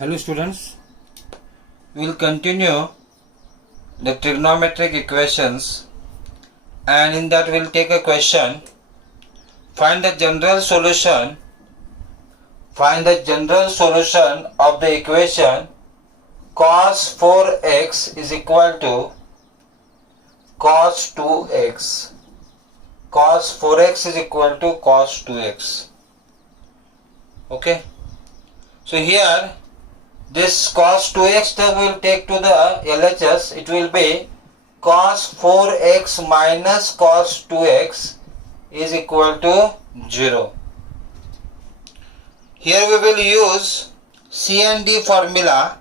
Hello students, we will continue the trigonometric equations, and in that we will take a question. Find the general solution of the equation cos 4x is equal to cos 2x. Cos 4x is equal to cos 2x. Okay, so here this cos 2x term will take to the LHS. It will be cos 4x minus cos 2x is equal to 0. Here we will use C and D formula,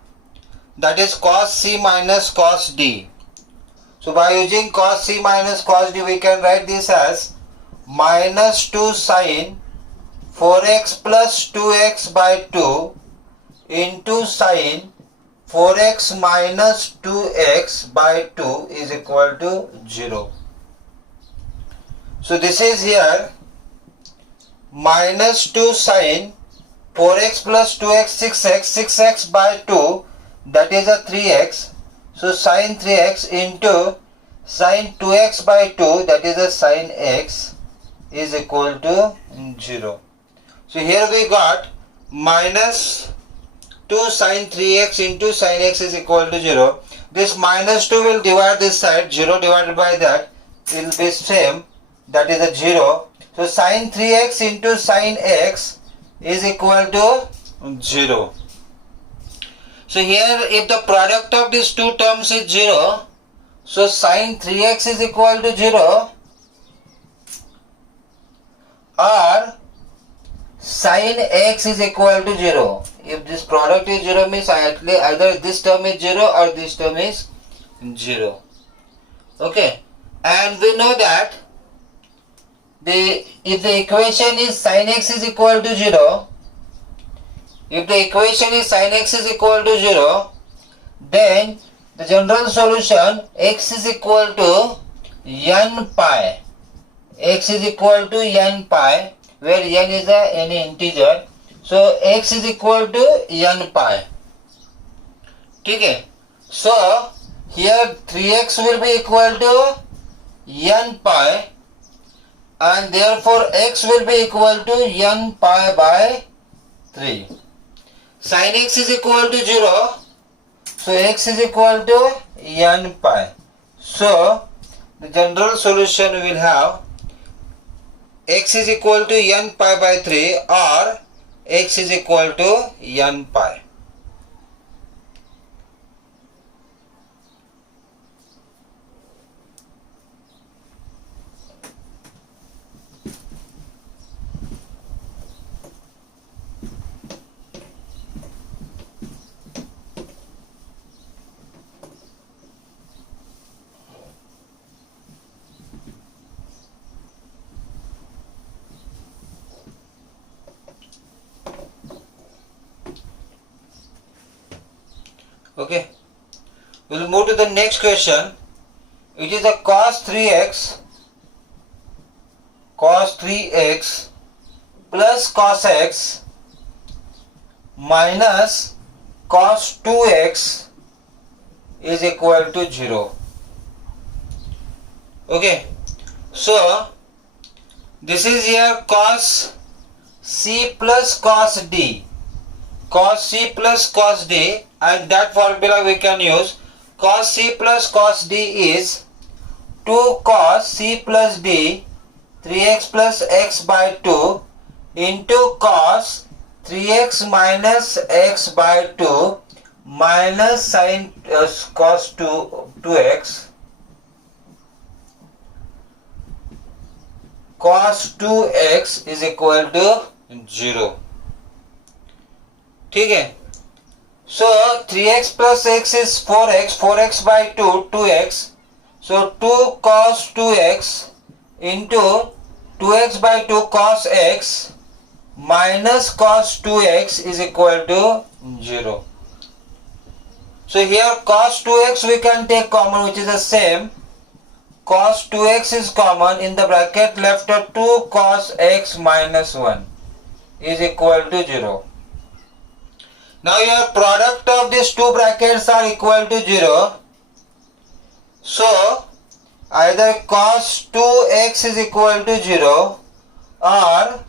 that is cos C minus cos D. So by using cos C minus cos D, we can write this as minus 2 sin 4x plus 2x by 2 into sin 4x minus 2x by 2 is equal to 0. So this is here minus 2 sin 4x plus 2x 6x by 2, that is a 3x. So sin 3x into sin 2x by 2, that is a sin x, is equal to 0. So here we got minus 2 sin 3x into sin x is equal to 0. This minus 2 will divide this side, 0 divided by that will be same, that is a 0. So sin 3x into sin x is equal to 0. So here if the product of these two terms is 0, so sin 3x is equal to 0, or sin x is equal to 0. If this product is 0 means either this term is 0 or this term is 0. Okay, and we know that if the equation is sin x is equal to 0, then the general solution x is equal to n pi. X is equal to n pi, where n is any integer. So x is equal to n pi. Okay. So here 3x will be equal to n pi, and therefore x will be equal to n pi by 3. Sin x is equal to 0, so x is equal to n pi. So the general solution will have x is equal to n pi by 3 or x is equal to n pi. Okay, we will move to the next question, which is a cos 3x plus cos x minus cos 2x is equal to 0. Okay, so this is here cos C plus cos D. Cos C plus cos D, and that formula we can use. Cos C plus cos D is 2 cos C plus D 3x plus x by 2 into cos 3x minus x by 2 minus sin cos 2x cos 2x is equal to 0. ठीक है. So 3x plus x is 4x by 2 2x. So 2 cos 2x into 2x by 2 cos x minus cos 2x is equal to 0. So here cos 2x we can take common, which is the same. Cos 2x is common, in the bracket left a 2 cos x minus 1 is equal to 0. Now your product of these two brackets are equal to 0. So either cos 2x is equal to 0 or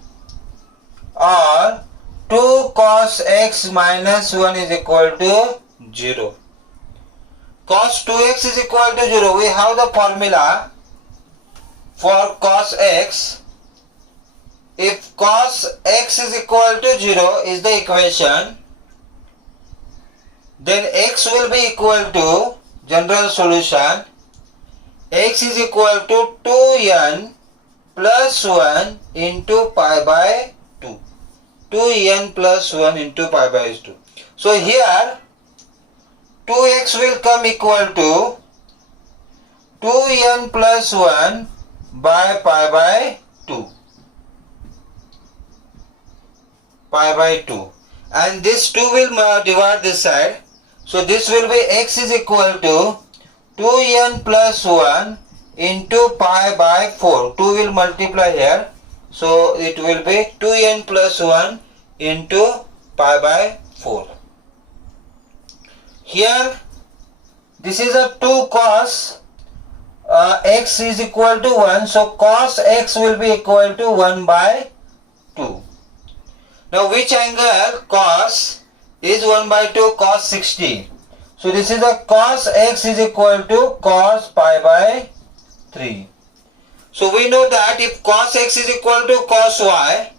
2 cos x minus 1 is equal to 0. Cos 2x is equal to 0. We have the formula for cos x. If cos x is equal to 0 is the equation, then x will be equal to, general solution, x is equal to 2n plus 1 into pi by 2. 2n plus 1 into pi by 2. So here 2x will come equal to 2n plus 1 by pi by 2. Pi by 2. And this 2 will divide this side. So this will be x is equal to 2n plus 1 into pi by 4. 2 will multiply here. So it will be 2n plus 1 into pi by 4. Here this is a 2 cos x is equal to 1. So cos x will be equal to 1 by 2. Now which angle cos is 1 by 2? Cos 60. So this is a cos x is equal to cos pi by 3. So we know that if cos x is equal to cos y,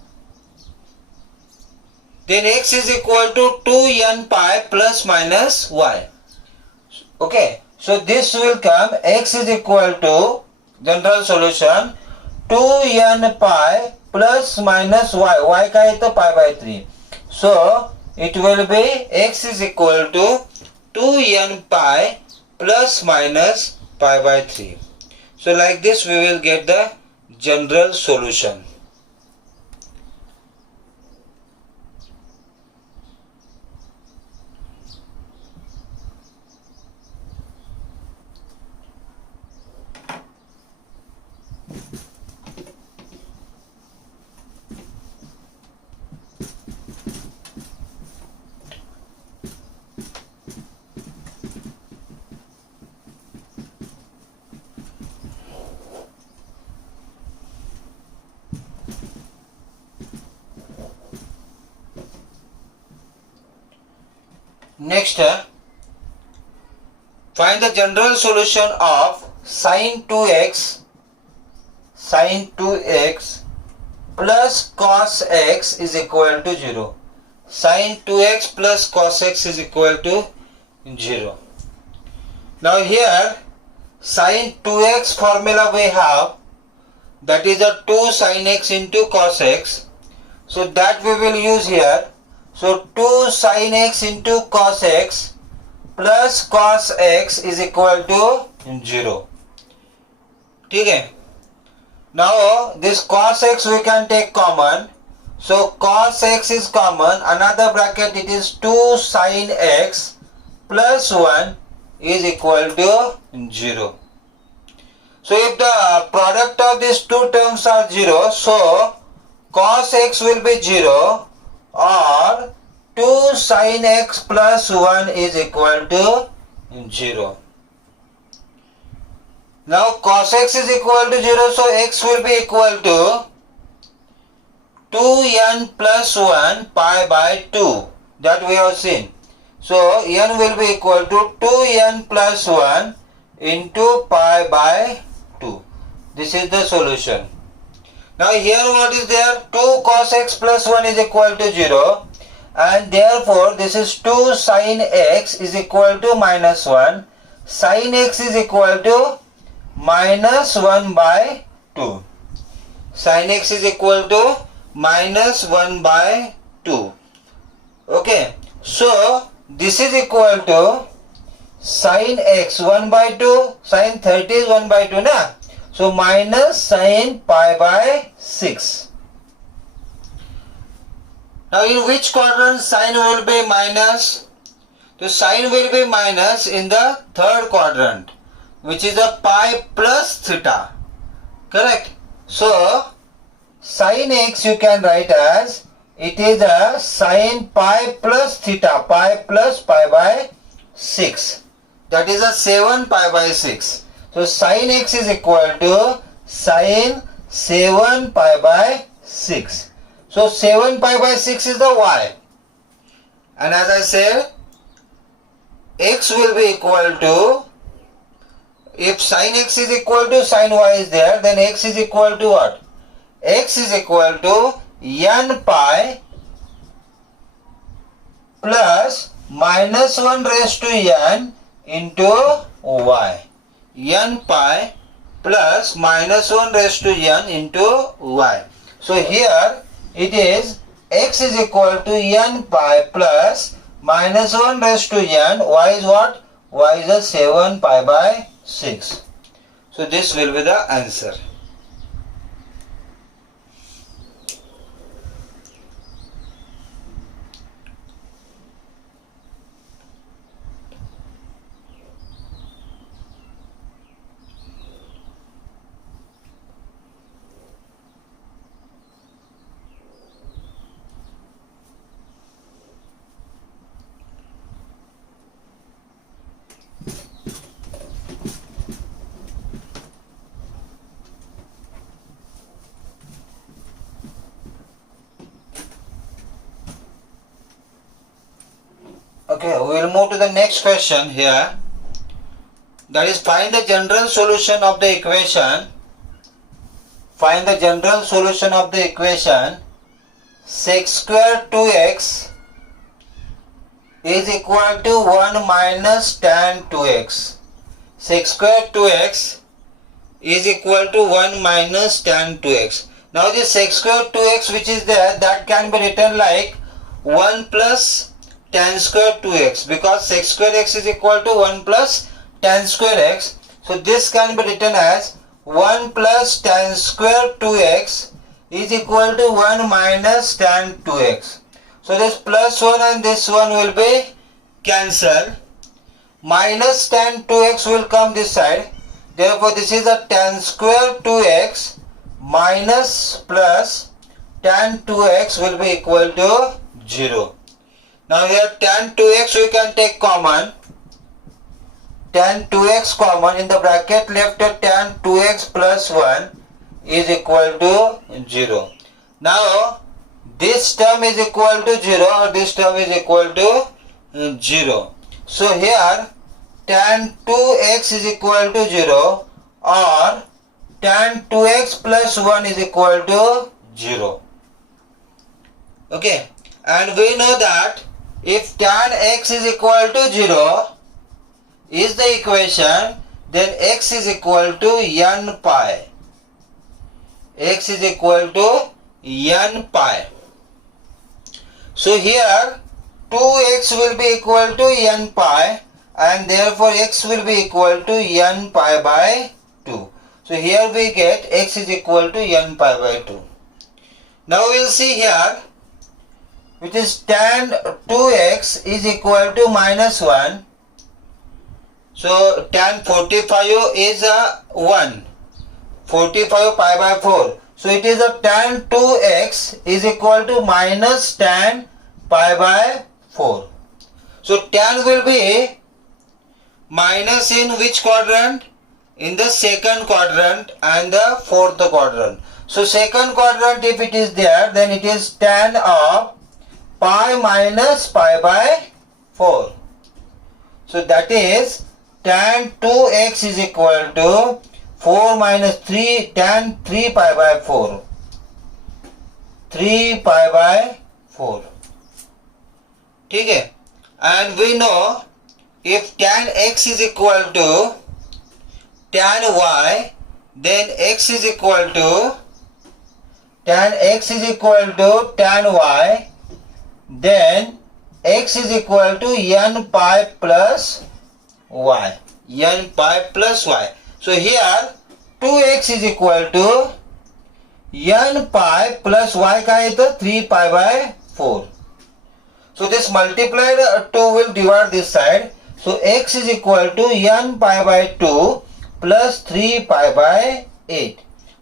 then x is equal to 2n pi plus minus y. Okay, so this will come, x is equal to, general solution, 2n pi plus minus y. Y का है तो pi by 3. So it will be x is equal to 2n pi plus minus pi by 3. So like this we will get the general solution. Next, find the general solution of sin 2x plus cos x is equal to 0. Sin 2x plus cos x is equal to 0. Now here sin 2x formula we have, that is a 2 sin x into cos x. So that we will use here. So 2 sin x into cos x plus cos x is equal to 0. ठीक है? Now this cos x we can take common. So cos x is common. Another bracket, it is 2 sin x plus 1 is equal to 0. So if the product of these two terms are 0, so cos x will be 0 or 2 sin x plus 1 is equal to 0. Now cos x is equal to 0, so x will be equal to 2n plus 1 pi by 2, that we have seen. So n will be equal to 2n plus 1 into pi by 2. This is the solution. Now here what is there? 2 cos x plus 1 is equal to 0, and therefore this is 2 sin x is equal to minus 1. Sin x is equal to minus 1 by 2. Sin x is equal to minus 1 by 2. Okay, so this is equal to sin x 1 by 2, sin 30 is 1 by 2 na? So minus sin pi by 6. Now in which quadrant sin will be minus? The sin will be minus in the third quadrant, which is a pi plus theta. Correct? So sin x you can write as it is a sine pi plus theta, pi plus pi by 6. That is a 7 pi by 6. So sine x is equal to sine 7 pi by 6. So 7 pi by 6 is the y. And as I said, x will be equal to, if sine x is equal to sine y is there, then x is equal to what? X is equal to n pi plus minus 1 raised to n into y. N pi plus minus 1 raised to n into y. So here it is x is equal to n pi plus minus 1 raised to n. Y is what? Y is a 7 pi by 6. So this will be the answer. Okay, we will move to the next question here. That is, find the general solution of the equation. Find the general solution of the equation sec square 2x is equal to 1 minus tan 2x. Sec square 2x is equal to 1 minus tan 2x. Now this sec square 2x which is there, that can be written like 1 plus tan square 2x, because sec square x is equal to 1 plus tan square x. So this can be written as 1 plus tan square 2x is equal to 1 minus tan 2x. So this plus 1 and this 1 will be cancelled. Minus tan 2x will come this side. Therefore this is a tan square 2x minus plus tan 2x will be equal to 0. Now here tan 2x we can take common. Tan 2x common, in the bracket left a tan 2x plus 1 is equal to 0. Now this term is equal to 0 or this term is equal to 0. So here tan 2x is equal to 0 or tan 2x plus 1 is equal to 0. Okay, and we know that if tan x is equal to 0 is the equation, then x is equal to n pi. X is equal to n pi. So here 2x will be equal to n pi and therefore x will be equal to n pi by 2. So here we get x is equal to n pi by 2. Now we will see here, which is tan 2x is equal to minus 1. So tan 45 is a 1. 45 pi by 4. So it is a tan 2x is equal to minus tan pi by 4. So tan will be minus in which quadrant? In the second quadrant and the fourth quadrant. So second quadrant if it is there, then it is tan of pi minus pi by 4. So that is tan 2x is equal to 4 minus 3 tan 3 pi by 4. 3 pi by 4. Okay. And we know if tan x is equal to tan y, then x is equal to tan x is equal to tan y, then x is equal to n pi plus y. N pi plus y. So here 2x is equal to n pi plus y का है तो 3 pi by 4. So this multiplied 2 will divide this side. So x is equal to n pi by 2 plus 3 pi by 8.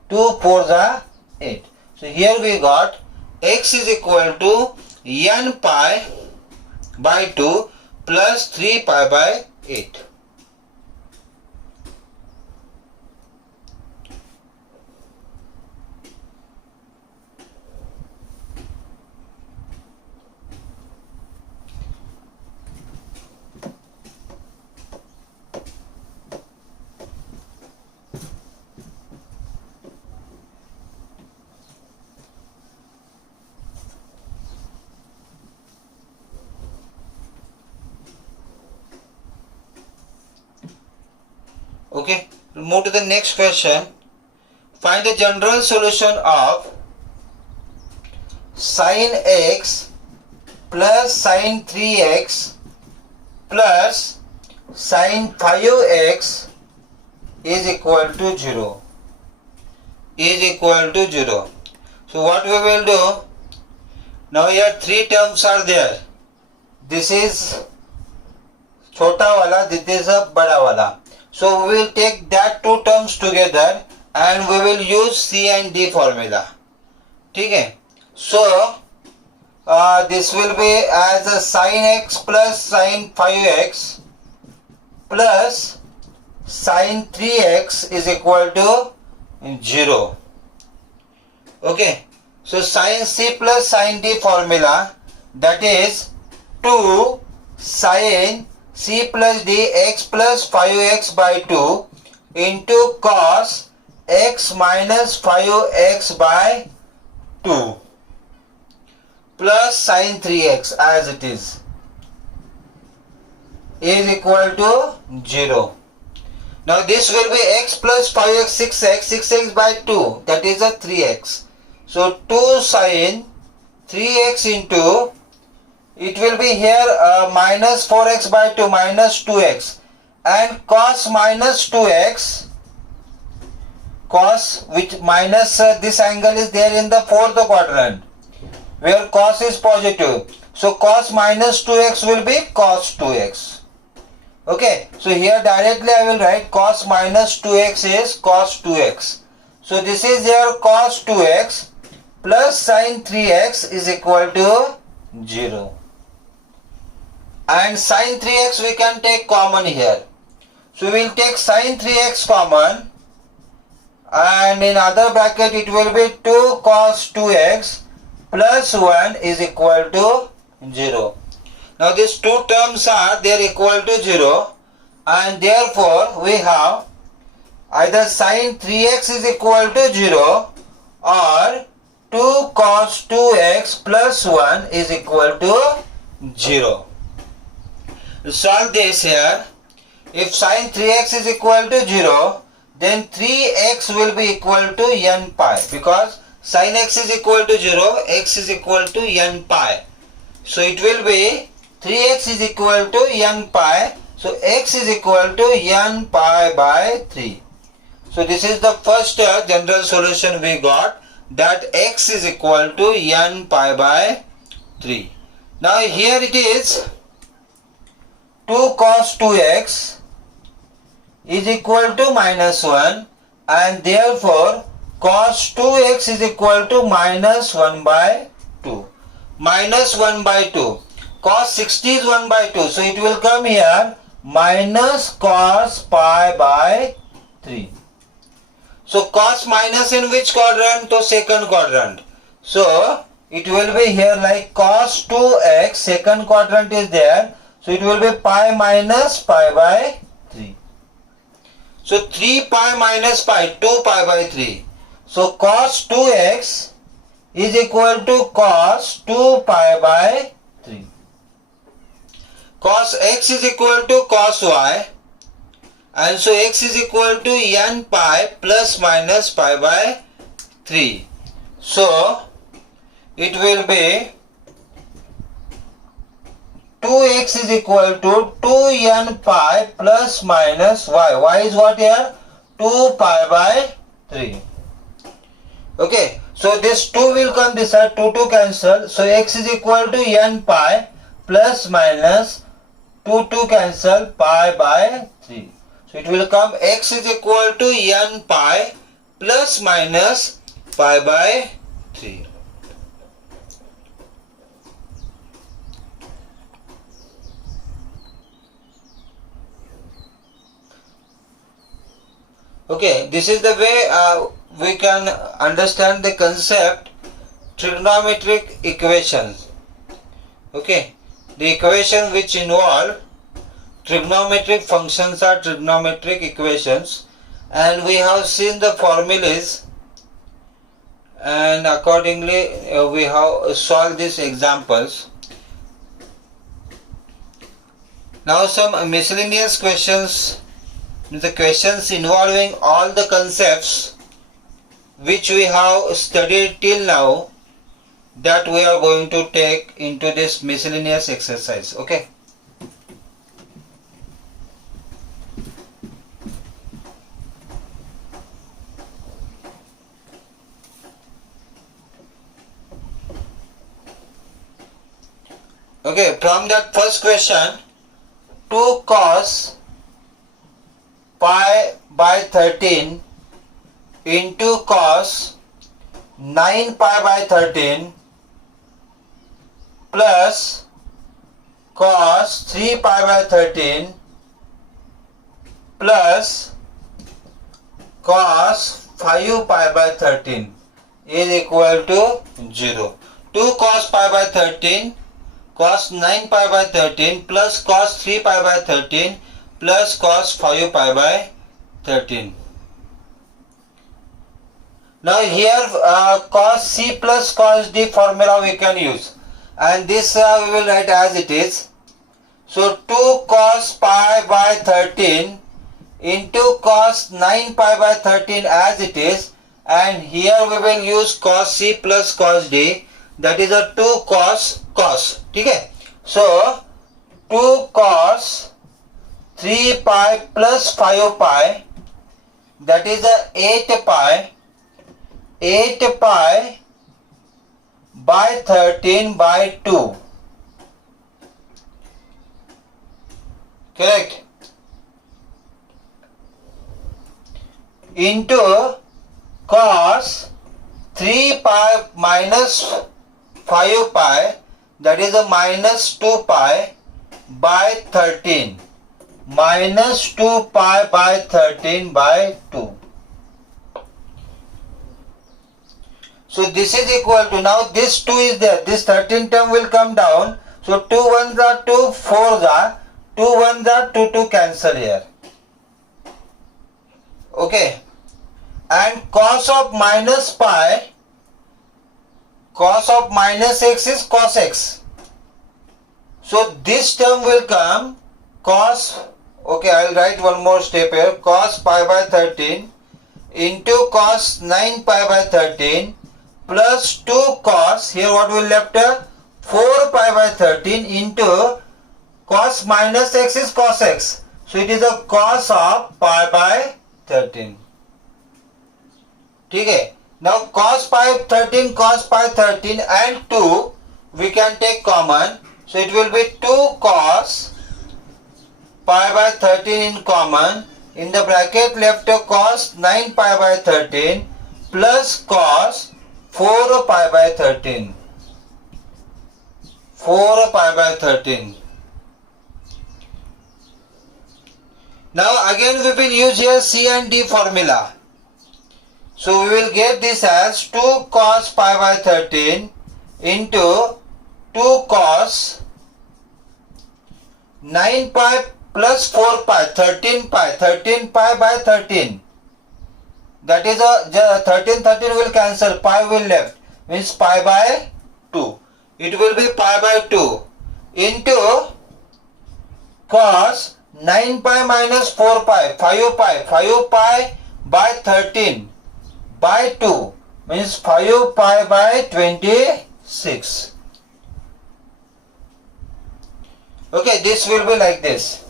2 4s are 8. So here we got x is equal to n pi by 2 plus 3 pi by 8. Okay, move to the next question. Find the general solution of sin x plus sin 3x plus sin 5x is equal to 0. Is equal to 0. So what we will do? Now here three terms are there. This is chota wala, this is a bada wala. So we will take that two terms together and we will use C and D formula. Okay. So this will be as a sin x plus sin 5x plus sin 3x is equal to 0. Okay. So sin C plus sin D formula, that is 2 sin C plus D x plus 5x by 2 into cos x minus 5x by 2 plus sin 3x as it is equal to 0. Now this will be x plus 5x 6x by 2, that is a 3x. So 2 sin 3x into, it will be here minus 4x by 2 minus 2x, and cos minus 2x, cos which minus this angle is there in the fourth quadrant where cos is positive. So cos minus 2x will be cos 2x. Okay, so here directly I will write cos minus 2x is cos 2x. So this is here cos 2x plus sin 3x is equal to 0. And sin 3x we can take common here. So we will take sin 3x common, and in other bracket it will be 2 cos 2x plus 1 is equal to 0. Now these two terms are they are equal to 0, and therefore we have either sin 3x is equal to 0 or 2 cos 2x plus 1 is equal to 0. Solve this here. If sin 3x is equal to 0, then 3x will be equal to n pi, because sin x is equal to 0, x is equal to n pi. So it will be 3x is equal to n pi. So x is equal to n pi by 3. So this is the first general solution we got, that x is equal to n pi by 3. Now here it is 2 cos 2x is equal to minus 1, and therefore cos 2x is equal to minus 1 by 2. Minus 1 by 2. Cos 60 is 1 by 2. So it will come here minus cos pi by 3. So cos minus in which quadrant? To second quadrant. So it will be here like cos 2x, second quadrant is there. So it will be pi minus pi by 3. So 3 pi minus pi, 2 pi by 3. So cos 2x is equal to cos 2 pi by 3. Cos x is equal to cos y, and so x is equal to n pi plus minus pi by 3. So it will be 2x is equal to 2n pi plus minus y. Y is what here? 2 pi by 3. Okay, so this 2 will come this side, 2 cancel. So x is equal to n pi plus minus 2 cancel, pi by 3. So it will come x is equal to n pi plus minus pi by 3. Okay, this is the way we can understand the concept trigonometric equations. Okay, the equation which involve trigonometric functions are trigonometric equations, and we have seen the formulas, and accordingly we have solved these examples. Now some miscellaneous questions, the questions involving all the concepts which we have studied till now, that we are going to take into this miscellaneous exercise. Okay. Okay, from that first question, 2 cos pi by 13 into cos 9 pi by 13 plus cos 3 pi by 13 plus cos 5 pi by 13 is equal to 0. 2 cos pi by 13, cos 9 pi by 13 plus cos 3 pi by 13 plus cos 5 pi by 13. Now here cos C plus cos D formula we can use, and this we will write as it is. So 2 cos pi by 13 into cos 9 pi by 13 as it is, and here we will use cos C plus cos D, that is a 2 cos cos. Okay? So 2 cos 3 pi plus 5 pi, that is a 8 pi by 13 by 2. Correct? Into cos 3 pi minus 5 pi, that is a minus 2 pi by 13. Minus 2 pi by 13 by 2. So this is equal to, now this 2 is there, this 13 term will come down. So 2 1s are 2, 4s are 2 1s are 2 cancel here. Okay. And cos of minus pi, cos of minus x is cos x. So this term will come cos, okay, I will write one more step here, cos pi by 13 into cos 9 pi by 13 plus 2 cos, here what will left, 4 pi by 13 into cos minus x is cos x. So it is a cos of pi by 13. Okay. Now cos pi 13 and 2 we can take common. So it will be 2 cos pi by 13 in common. In the bracket left a cos 9 pi by 13 plus cos 4 pi by 13. 4 pi by 13. Now again we will use here C and D formula. So we will get this as 2 cos pi by 13 into 2 cos 9 pi plus 4 pi, 13 pi by 13. That is a 13 will cancel, pi will left, means pi by 2. It will be pi by 2 into cos 9 pi minus 4 pi, 5 pi by 13 by 2, means 5 pi by 26. Okay, this will be like this.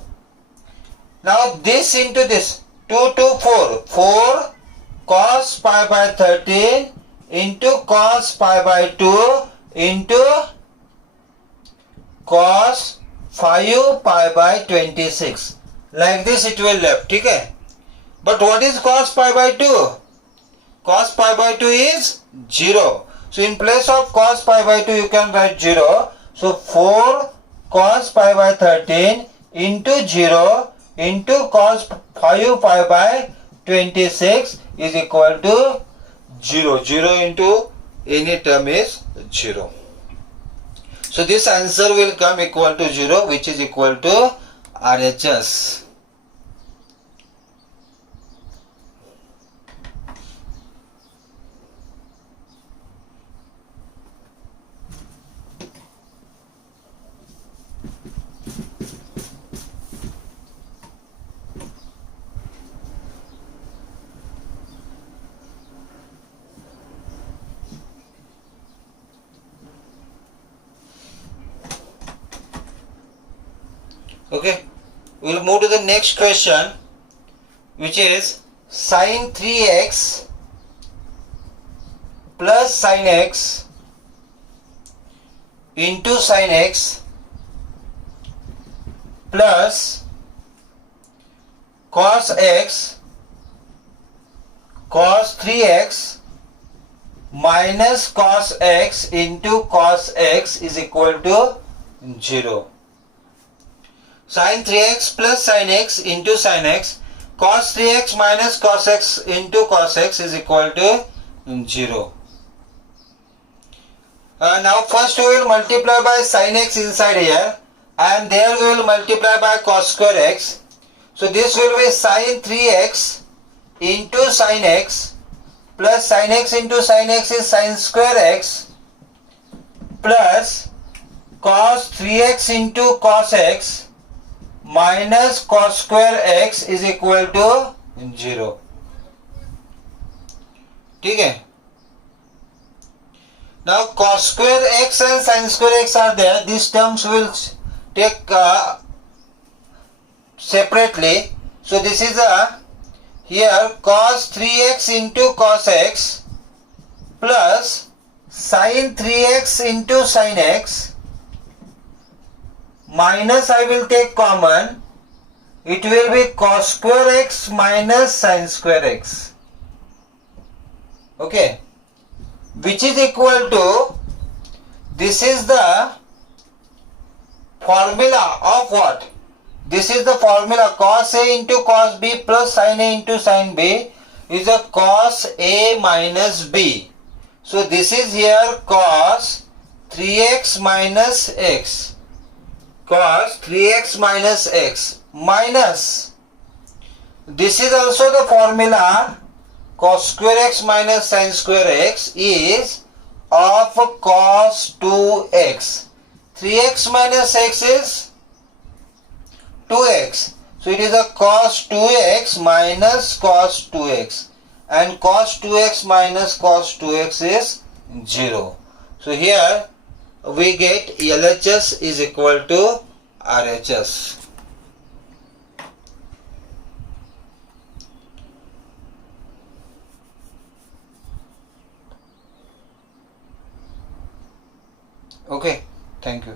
Now this into this, 2 to 4, 4 cos pi by 13 into cos pi by 2 into cos 5 pi by 26. Like this it will left. Okay? But what is cos pi by 2? Cos pi by 2 is 0. So in place of cos pi by 2 you can write 0. So 4 cos pi by 13 into 0 into cos 5 pi by 26 is equal to 0. 0 into any term is 0. So this answer will come equal to 0, which is equal to RHS. Okay, we will move to the next question, which is sin 3x plus sin x into sin x plus cos x cos 3x minus cos x into cos x is equal to 0. Sin 3x plus sin x into sin x cos 3x minus cos x into cos x is equal to 0. Now first we will multiply by sin x inside here, and there we will multiply by cos square x. So this will be sin 3x into sin x plus sin x into sin x is sin square x plus cos 3x into cos x minus cos square x is equal to 0. ठीक है. Now cos square x and sin square x are there. These terms will take separately. So this is here cos 3x into cos x plus sin 3x into sin x minus, I will take common, it will be cos square x minus sin square x. Okay, which is equal to, this is the formula of what? This is the formula cos A into cos B plus sin A into sin B is a cos A minus B. So this is here cos 3x minus x. Cos 3x minus x minus, this is also the formula cos square x minus sin square x is of cos 2x. 3x minus x is 2x. So it is a cos 2x minus cos 2x, and cos 2x minus cos 2x is 0. So here we get LHS is equal to RHS. Okay, thank you.